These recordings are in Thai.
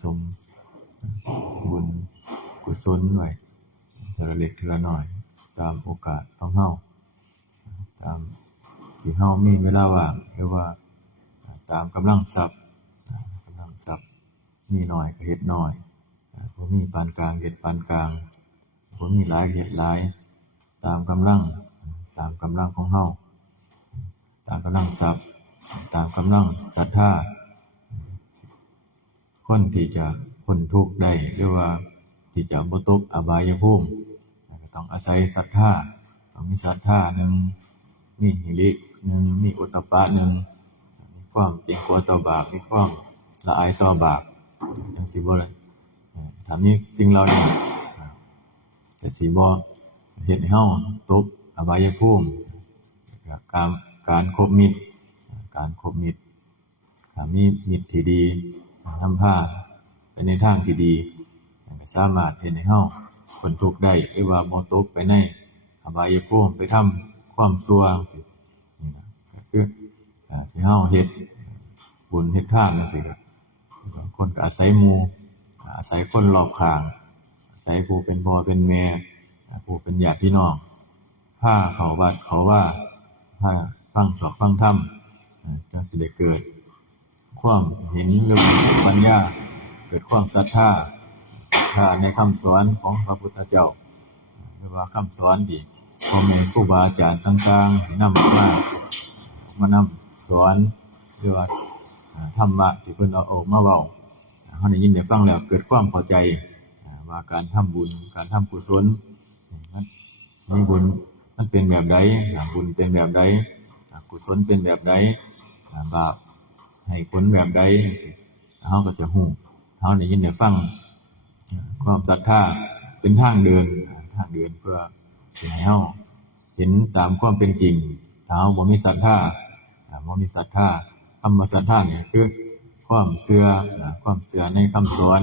สมบุญกุศลไว้ทีละเล็กทีละน้อยตามโอกาสของเฮาตามที่เฮามีเวลาว่างหรือว่าตามกำลังทรัพย์มีน้อยก็เฮ็ดน้อยบ่มีปานกลางเฮ็ดปานกลางบ่มีหลายเฮ็ดหลายตามกำลังของเฮาตามกำลังทรัพย์ตามกำลังศรัทธาคนที่จะพ้นทุกข์ได้หรือว่าที่จะบ่ตกอบายภูมิก็ต้องอาศัยศรัทธาต้องมีศรัทธาหนึ่งมีหิริหนึ่งมีโอตตัปปะหนึ่งมีความเกรงกลัวต่อบาปมีความละอายต่อบาปจังสิบ่เลยถ้ามีสิ่งเหล่านี้ก็สิบ่เฮ็ดให้เฮาตกอบายภูมิการคบมิตรถ้ามีมิตรที่ดีนำพาไปในทางที่ดีก็สามารถเฮ็ดให้เฮาพ้นทุกข์ได้หรือว่าบ่ตกไปในอบายภูมิไปทำความชั่วจังซี่นี่นะก็คือที่เฮาเฮ็ดบุญเฮ็ดทานจังซี่ก็บางคนก็อาศัยหมู่อาศัยคนรอบข้างอาศัยผู้เป็นพ่อเป็นแม่ผู้เป็นญาติพี่น้องพาเข้าวัดเข้าว่าพาฟังธรรมจังสิได้เกิดความเห็นหรือปัญญาเกิดความศรัทธาในคำสอนของพระพุทธเจ้าหรือว่าคำสอนที่พ่อแม่ครูบาอาจารย์ต่างๆนำมานำสอนหรือว่าธรรมะที่เพิ่นเอามาเว้าเฮาได้ยินได้ฟังแล้วเกิดความเข้าใจว่าการทำบุญการทำกุศลมันบุญมันเป็นแบบใดบุญเป็นแบบใดกุศลเป็นแบบใดบาปให้ผลแบบใดจังซี่เฮาก็จะฮู้เฮาได้ยินได้ฟังความศรัทธาเป็นทางเดินเพื่อสิให้เฮาเห็นตามความเป็นจริงถ้าเฮาบ่มีศรัทธาคำว่าศรัทธานี่คือความเชื่อในคำสอน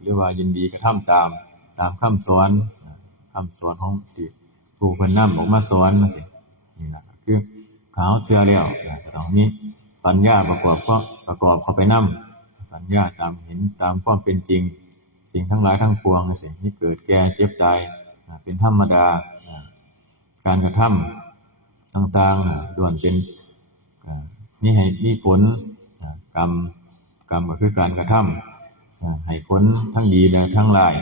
หรือว่ายินดีกระทำตามคำสอนของที่ผู้เพิ่นนำออกมาสอนจังซี่นี่ล่ะคือถ้าเฮาเชื่อแล้วก็ต้องมีปัญญาประกอบเข้าไปนำปัญญาตามเห็นตามความเป็นจริงสิ่งทั้งหลายทั้งปวงจังซี่มีเกิดแก่เจ็บตายเป็นธรรมดาการกระทำต่างๆล้วนเป็นมีผลกรรมก็คือการกระทำให้ผลทั้งดีและทั้งร้าย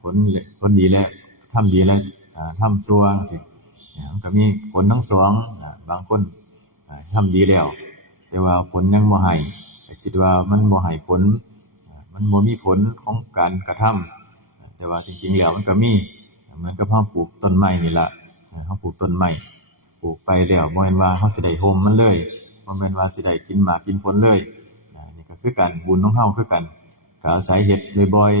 ผลดีและทำดีและทำชั่วจังซี่มันก็มีผลทั้งสองบางคนทำดีแล้วแต่ว่าผลยังบ่ให้ก็คิดว่ามันบ่ให้ผลมันบ่มีผลของการกระทำแต่ว่าจริงๆแล้วมันก็มีเหมือนกับเฮาปลูกต้นไม้นี่ล่ะเฮาปลูกต้นไม้ปลูกไปแล้วบ่แม่นว่าเฮาสิได้โฮมมันเลยบ่แม่นว่าสิได้กินหมากกินผลเลยนี่ก็คือการบุญของเฮาคือกันก็อาศัยเฮ็ดบ่อย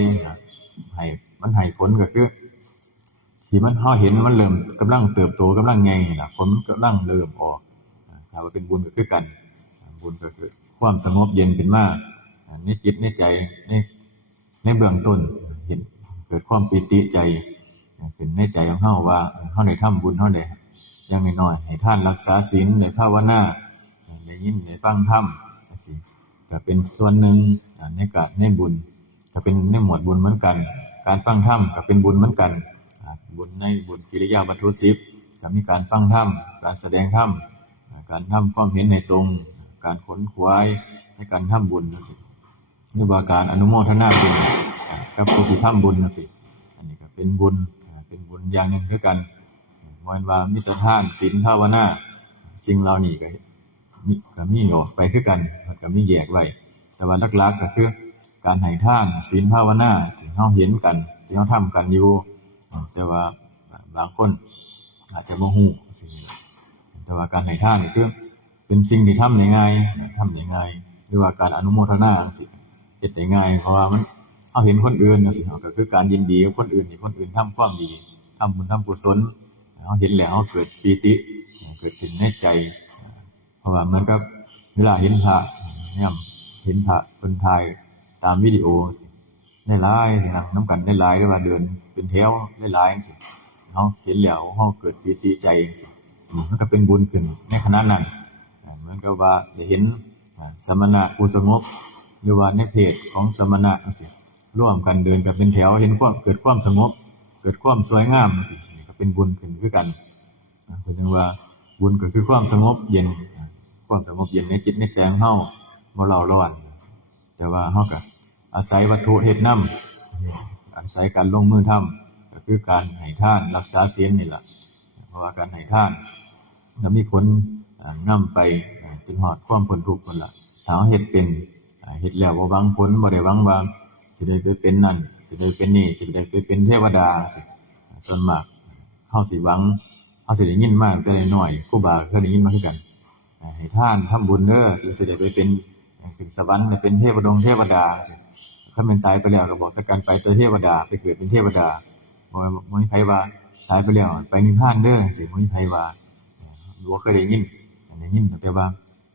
ๆให้มันให้ผลก็คือที่มันเฮาเห็นมันเริ่มกำลังเติบโตกำลังใหญ่นี่ล่ะผลมันกำลังเริ่มออกถ้าว่าเป็นบุญก็คือกันบุญก็คือความสงบเย็นขึ้นมาในจิตในใจในเบื้องต้นเห็นเกิดความปิติใจขึ้นในใจของเฮาว่าเฮาได้ทำบุญเฮาได้อย่างน้อยๆให้ทานรักษาศีลได้ภาวนาได้ยินได้ฟังธรรมจังซี่ก็เป็นส่วนหนึ่งในบุญก็เป็นในหมวดบุญเหมือนกันการฟังธรรมก็เป็นบุญเหมือนกันบุญในบุญกิริยาวัตถุ10ก็มีการฟังธรรมการแสดงธรรมการทำความเห็นในตรงการขนขวายในการทำบุญจังซี่หรือว่าการอนุโมทนาบุญกับผู้ที่ทำบุญจังซี่อันนี้ก็เป็นบุญอย่างหนึ่งคือกันบ่แม่นว่ามีแต่ทานศีลภาวนาสิ่งเหล่านี้ก็มีออกไปคือกันมันก็มีแยกไว้แต่ว่าหลักๆก็คือการให้ทานศีลภาวนาที่เฮาเห็นกันที่เฮาทำกันอยู่แต่ว่าบางคนอาจจะบ่ฮู้สิ่งนี้แต่ว่าการให้ทานนี่คือเป็นสิ่งที่ทำได้ง่ายหรือว่าการอนุโมทนาจังซี่เฮ็ดได้ง่ายเพราะว่ามันเฮาเห็นคนอื่นจังซี่ก็คือการยินดีกับคนอื่นที่คนอื่นทำความดีทำบุญทำกุศลเฮาเห็นแล้วเฮาเกิดปีติเกิดขึ้นในใจเพราะว่าเหมือนกับเวลาเห็นพระเนี่ยเห็นพระเพิ่นถ่ายตามวิดีโอจังซี่หลายๆนำกันหลายๆหรือว่าเดินเป็นแถวหลายๆจังซี่เฮาเห็นแล้วเฮาเกิดปีติใจจังซี่มันก็เป็นบุญขึ้นในขณะนั้นเหมือนกับว่าได้เห็นสมณะผู้สงบ หรือว่าในเพศของสมณะจังซี่ร่วมกันเดินกันเป็นแถวเห็นความเกิดความสงบเกิดความสวยงามจังซี่นี่ก็เป็นบุญขึ้นคือกันเพิ่นจึงว่าบุญก็คือความสงบเย็นความสงบเย็นในจิตในใจของเฮาบ่เร่าร้อนแต่ว่าเฮาก็อาศัยวัตถุเฮ็ดนำอาศัยการลงมือทำก็คือการให้ทานรักษาศีลนี่ล่ะเพราะว่าการให้ทานก็มีผลนำไปจนฮอดความพ้นทุกข์นั่นล่ะถ้าเฮาเฮ็ดเป็นเฮ็ดแล้วบ่หวังผลบ่ได้หวังว่าสิได้ไปเป็นนั่นสิได้เป็นนี่สิได้ไปเป็นเทวดาส่วนมากเฮาสิหวังเฮาสิได้ยินมาตั้งแต่น้อยครูบาเคยได้ยินมาคือกันให้ทานทำบุญเด้อสิได้ไปเป็นขึ้นสวรรค์ได้เป็นเทวดาคันแม่นตายไปแล้วก็บอกแต่กันไปตัวเทวดาไปเกิดเป็นเทวดาบ่มีไผว่าตายไปแล้วไปนิพพานเด้อสิบ่มีไผว่าบ่เคยได้ยินแต่ว่า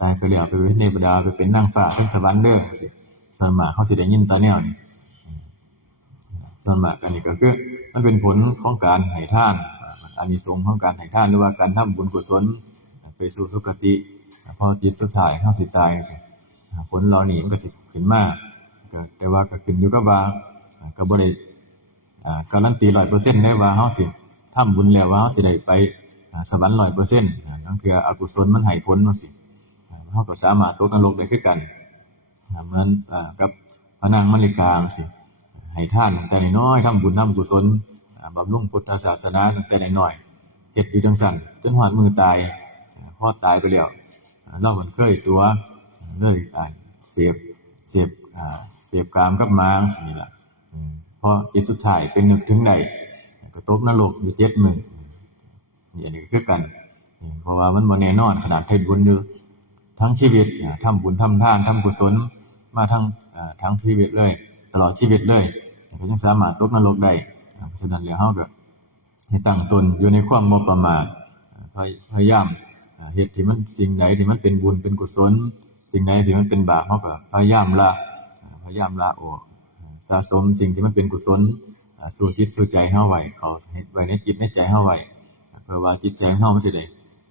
ตายไปแล้วไปเป็นเทวดาไปเป็นนางฟ้าเป็นสวรรค์เด้อสิส่วนมากเฮาสิได้ยินตาแนวนี้ส่วนมากอันนี้ก็คือมันเป็นผลของการให้ทานอานิสงส์ของการให้ทานหรือว่าการทำบุญกุศลไปสู่สุคติพอจิตสุดท้ายเฮาสิตายผลเหล่านี้มันก็สิขึ้นมาก็แต่ว่าก็ขึ้นอยู่กับว่าก็บ่ได้การันตี 100% ได้ว่าเฮาสิทำบุญแล้วว่าเฮาสิได้ไปสวรรค์ 100% นั่นคืออกุศลมันให้ผลจังซี่เฮาก็สามารถตกนรกได้คือกันเหมือนกับพระนางมัลลิกาจังซี่ให้ทานตั้งแต่น้อยทำบุญทำกุศลบำรุงพุทธศาสนาตั้งแต่น้อยเฮ็ดอยู่จังซั่นจนฮอดมื้อตายพอตายไปแล้วเรามันเคยตัวเลยเสพกามกับมาจังซี่ล่ะพอจิตสุดท้ายเป็นนึกถึงได้ก็ตกนรกอยู่7มื้อนี่อันนี้คือกันเพราะว่ามันบ่แน่นอนขนาดเฮ็ดบุญอยู่ทั้งชีวิตทำบุญทำทานทำกุศลมาทั้งชีวิตเลยตลอดชีวิตเลยก็ยังสามารถตกนรกได้เพราะฉะนั้นแล้วเฮาก็ให้ตั้งตนอยู่ในความบ่ประมาทพยายามเฮ็ดที่มันสิ่งใดที่มันเป็นบุญเป็นกุศลสิ่งใดที่มันเป็นบาปเฮาก็พยายามละออกสะสมสิ่งที่มันเป็นกุศลสู่จิตสู่ใจเฮาไว้เขาไว้ในจิตในใจเฮาไว้เพื่อว่าจิตใจของเฮามันจะได้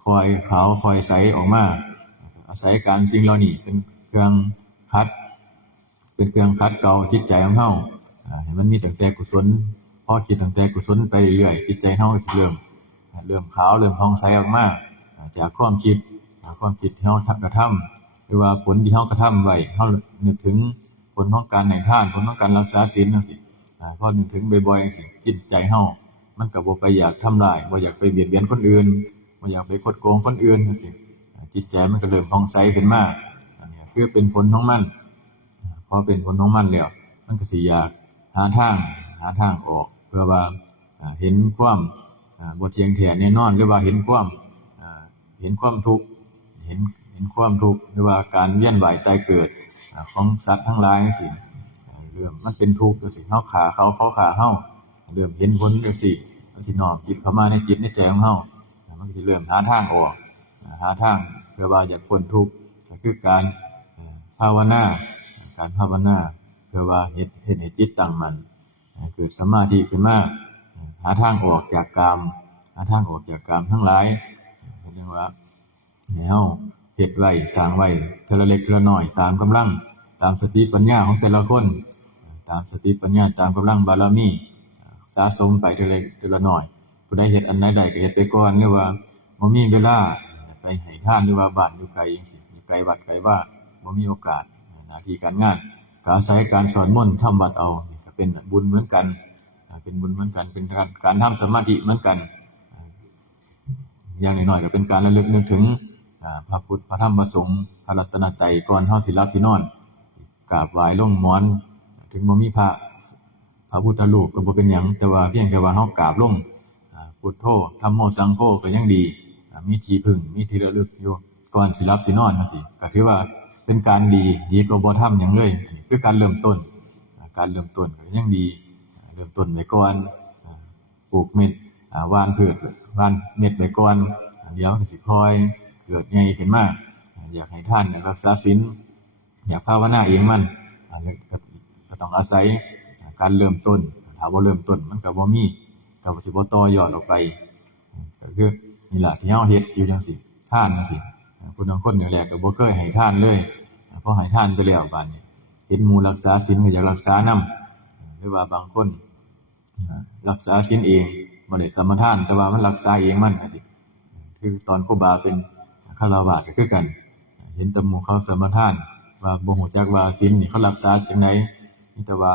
คอยขาวคอยใสออกมาอาศัยการสิ่งเหล่านี้เป็นเครื่องขัดเกลาจิตใจของเฮาให้มันมีตั้งแต่กุศลพอคิดตั้งแต่กุศลไปเรื่อยจิตใจเฮาก็สิเริ่มขาวเริ่มผ่องใสออกมาจากความคิดที่เฮากระทำหรือว่าผลที่เฮากระทำไว้เฮานึกถึงผลของการให้ทานผลของการรักษาศีลจังซี่พอนึกถึงบ่อยๆจังซี่จิตใจเฮามันก็บ่ไปอยากทำร้ายบ่อยากไปเบียดเบียนคนอื่นบ่อยากไปคดโกงคนอื่นจังซี่จิตใจมันก็เริ่มผ่องใสขึ้นมาอันนี้คือเป็นผลของมันพอเป็นผลของมันแล้วมันก็สิอยากหาทางออกเพื่อว่าเห็นความบ่เที่ยงแท้แน่นอนหรือว่าเห็นความทุกข์เห็นความทุกข์หรือว่าการเวียนว่ายตายเกิดของสัตว์ทั้งหลายจังซี่เริ่มมันเป็นทุกข์จังซี่เฮาฆ่าเขาฆ่าเฮาเริ่มเห็นผลจังซี่มันสิน้อมจิตเข้ามาในจิตในใจของเฮามันสิเริ่มหาทางออกหาทางเพื่อว่าอยากพ้นทุกข์ก็คือการภาวนาเพื่อว่าเฮ็ดให้จิตตั้งมั่นเกิดสมาธิขึ้นมาหาทางออกจากกามทั้งหลายเรียกว่าให้เฮาเฮ็ดไว้สร้างไว้ทีละเล็กทีละน้อยตามกำลังตามสติปัญญาของแต่ละคนตามสติปัญญาตามกำลังบารมีสะสมไปทีละเล็กทีละน้อยผู้ใดเฮ็ดอันใดได้ก็เฮ็ดไปก่อนหรือว่าบ่มีเวลาไปให้ทานหรือว่าบ้านอยู่ไกลจังซี่อยู่ไกลวัดไกลว่าบ่มีโอกาสหน้าที่การงานก็อาศัยการสวดมนต์ทำวัดเอาก็เป็นบุญเหมือนกันเป็นการทำสมาธิเหมือนกันอย่างน้อยๆก็เป็นการระลึกนึกถึงพระพุทธพระธรรมพระสงฆ์พระรัตนตรัยก่อนเฮาสิหลับสินอนกราบไหว้ลงหมอนถึงบ่มีพระพุทธรูปก็บ่เป็นหยังแต่ว่าเพียงแต่ว่าเฮากราบลงพุทโธธัมโมสังโฆก็ยังดีมีที่พึ่งมีที่ระลึกอยู่ก่อนสิหลับสินอนจังซี่ก็ถือว่าเป็นการดีกว่าบ่ทำหยังเลยคือการเริ่มต้นก็ยังดีเริ่มต้นไว้ก่อนปลูกเม็ดหว่านพืชหว่านเม็ดไว้ก่อนเดี๋ยวก็สิค่อยเกิดใหญ่ขึ้นมาอยากให้ท่านรักษาศีลอยากภาวนาเองมันก็ต้องอาศัยการเริ่มต้นถ้าบ่เริ่มต้นมันก็บ่มีก็สิบ่ต่อยอดออกไปก็คือนี่ล่ะที่เฮาเฮ็ดอยู่จังซี่ทานจังซี่ผู้บางคนนี่แหละก็บ่เคยให้ทานเลยพอให้ทานไปแล้วบัดนี้ เห็นหมู่รักษาศีลก็อยากรักษานำหรือว่าบางคนรักษาศีลเองบ่ได้สมาทานแต่ว่ามันรักษาเองมันจังซี่คือตอนครูบาเป็นฆราวาสก็คือกันเห็นแต่หมู่เขาสมาทานว่าบ่ฮู้จักว่าศีลนี่เขารักษาจังได๋มีแต่ว่า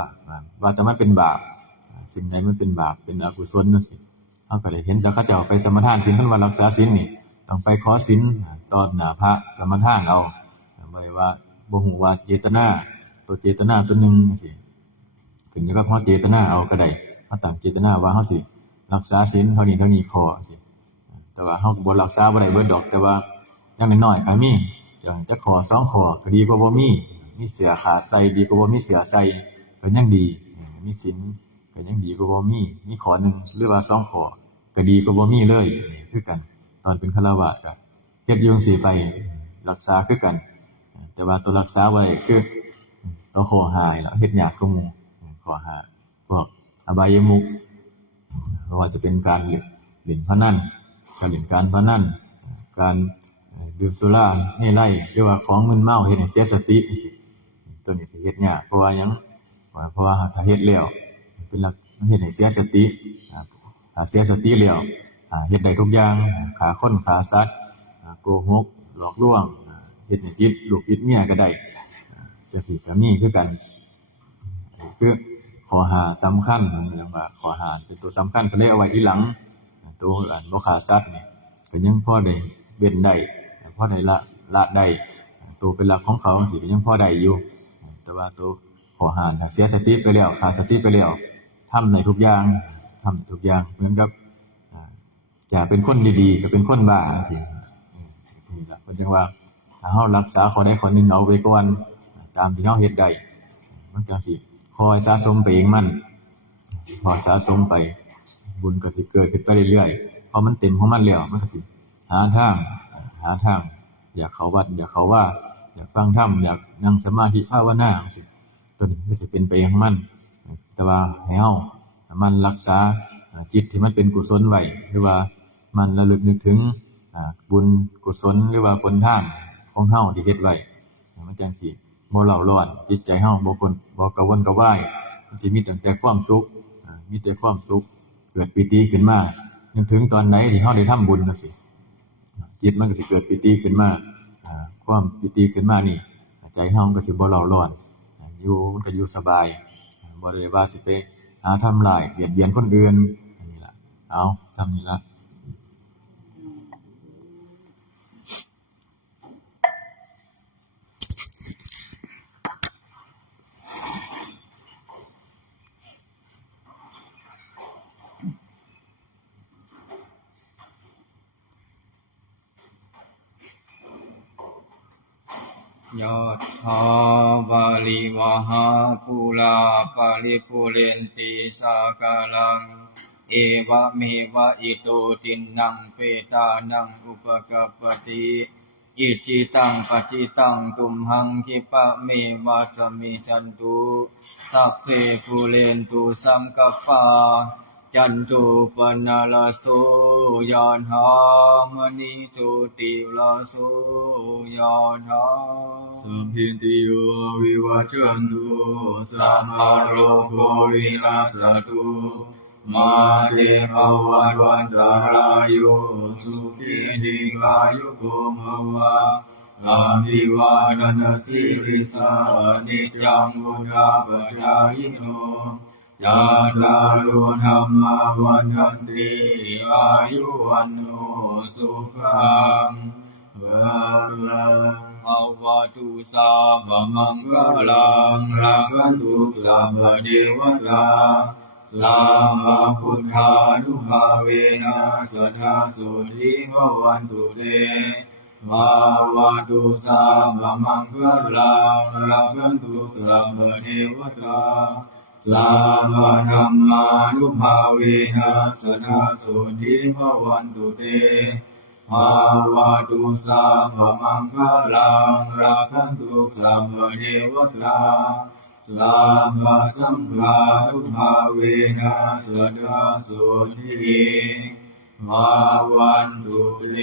แต่มันเป็นบาปสิ่งใดมันเป็นบาปเป็นอกุศลจังซี่เฮาก็เลยเห็นแต่เขาเจ้าไปสมาทานศีลเพิ่นว่ารักษาศีลนี่ต้องไปขอศีลต่อหน้าพระสมาทานเอาบ่ได้ว่าบ่ฮู้ว่าเจตนาตัวเจตนาตัวหนึงจังซี่ขึ้นอยู่กับเฮาเจตนาเอาก็ได้เฮาตั้งเจตนาว่าเฮาสิรักษาศีลเท่านี้ข้อจังซี่แต่ว่าเฮาก็บ่รักษาบ่ได้เบิดดอกแต่ว่าอย่างน้อยๆก็มีจักข้อ2ข้อก็ดีกว่าบ่มีเสื้อขาดใส่ดีกว่าบ่มีเสื้อใส่ก็ยังดีมีศีลก็ยังดีกว่าบ่มีข้อหนึ่งหรือว่า2ข้อก็ดีกว่าบ่มีเลยคือกันตอนเป็นฆราวาสก็เฮ็ดอยู่จังซี่ไปรักษาคือกันแต่ว่าตัวรักษาไว้คือตัวข้อ5นี่ล่ะเฮ็ดยากกว่าหมู่ข้อ5พวกอบายมุขบ่ว่าจะเป็นการเล่นพนันการเล่นการพนันการดื่มสุราเฮไลหรือว่าของมึนเมาเฮ็ดให้เสียสติจังซี่ตัวนี้สิเฮ็ดยากเพราะว่าหยังเพราะว่าถ้าเฮ็ดแล้วเป็นหลักมันเฮ็ดให้เสียสติถ้าเสียสติแล้วเฮ็ดได้ทุกอย่างฆ่าคนฆ่าสัตว์โกหกหลอกลวงเฮ็ดให้ผิดลูกผิดเมียก็ได้จังซี่ก็มีคือกันคือข้อ5สำคัญเรื่องว่าข้อ5เป็นตัวสำคัญก็เลยเอาไว้ทีหลังตัวบ่ฆ่าสัตว์นี่ก็ยังพอได้เว้นได้พอได้ละได้ตัวเป็นหลักของเขาจังซี่ก็ยังพอได้อยู่แต่ว่าตัวข้อ5ถ้าเสียสติไปแล้วขาดสติไปแล้วทำได้ทุกอย่างเหมือนกับจะเป็นคนดีๆก็เป็นคนบ้าจังซี่นี่ล่ะเพิ่นจังว่าถ้าเฮารักษาข้อใดข้อหนึ่งเอาไว้ก่อนตามที่เฮาเฮ็ดได้มันจังสิคอยสะสมไปเองมันพอสะสมไปบุญก็สิเกิดขึ้นไปเรื่อยๆพอมันเต็มของมันแล้วมันก็สิหาทางอยากเข้าวัดอยากเข้าว่าอยากฟังธรรมอยากนั่งสมาธิภาวนาจังซี่ตัวนี้มันสิเป็นไปเองของมันแต่ว่าให้เฮามันรักษาจิตที่มันเป็นกุศลไว้หรือว่ามันระลึกนึกถึงบุญกุศลหรือว่าผลทานของเฮาที่เฮ็ดไว้มันจังสิบ่เร่าร้อนจิตใจเฮาบ่กระวนกระวายมันสิมีแต่ความสุขมีแต่ความสุขเกิดปิติขึ้นมานึกถึงตอนไหนที่เฮาได้ทำบุญจังซี่จิตมันก็สิเกิดปิติขึ้นมาความปิติขึ้นมานี่ใจเฮามันก็สิบ่เร่าร้อนมันก็อยู่สบายบ่ได้ว่าสิไปหาทำร้ายเบียดเบียนคนอื่นอันนี้ล่ะเอาซ้ำนี่ล่ะยะถาวาลิวหาปุราปาริปุเรนติสากาลังเอวะเมวะอิโตตินังเปตานังอุปกัปปติอิจิตังปฏิตังตุมหังคิปะเมวะสมิจันตุสัพเพปุเรนตุสังกปปาจันตุปนะระโสยะถามณิโชติระโสยะถาสัมพิติโยวิวัชชันตุสัมภโรโควินาศตุมาเตภวัตวันตรายโยสุขีติกายุโกภวะอาภิวาทนาสิริสานิจังวุฒาปจายโนยะถารุธรรมวันทันติอายุวันโนสุขังภะลังภวตุสัพพมังคลังรักขันตุสัพพเทวตาสัมมาพุทธานุภาเวนะสัทธาสุทิภวันตุเตภวตุสัพพมังคลังรักขันตุสัพพเทวตาสัพพธัมมานุภาเวนะสัทธาสุทิภวันตุเตภวตุสัพพมังคลังรักขันตุสัพพเทวตาสัพพสังฆานุภาเวนะสัทธาสุทิภวันตุเต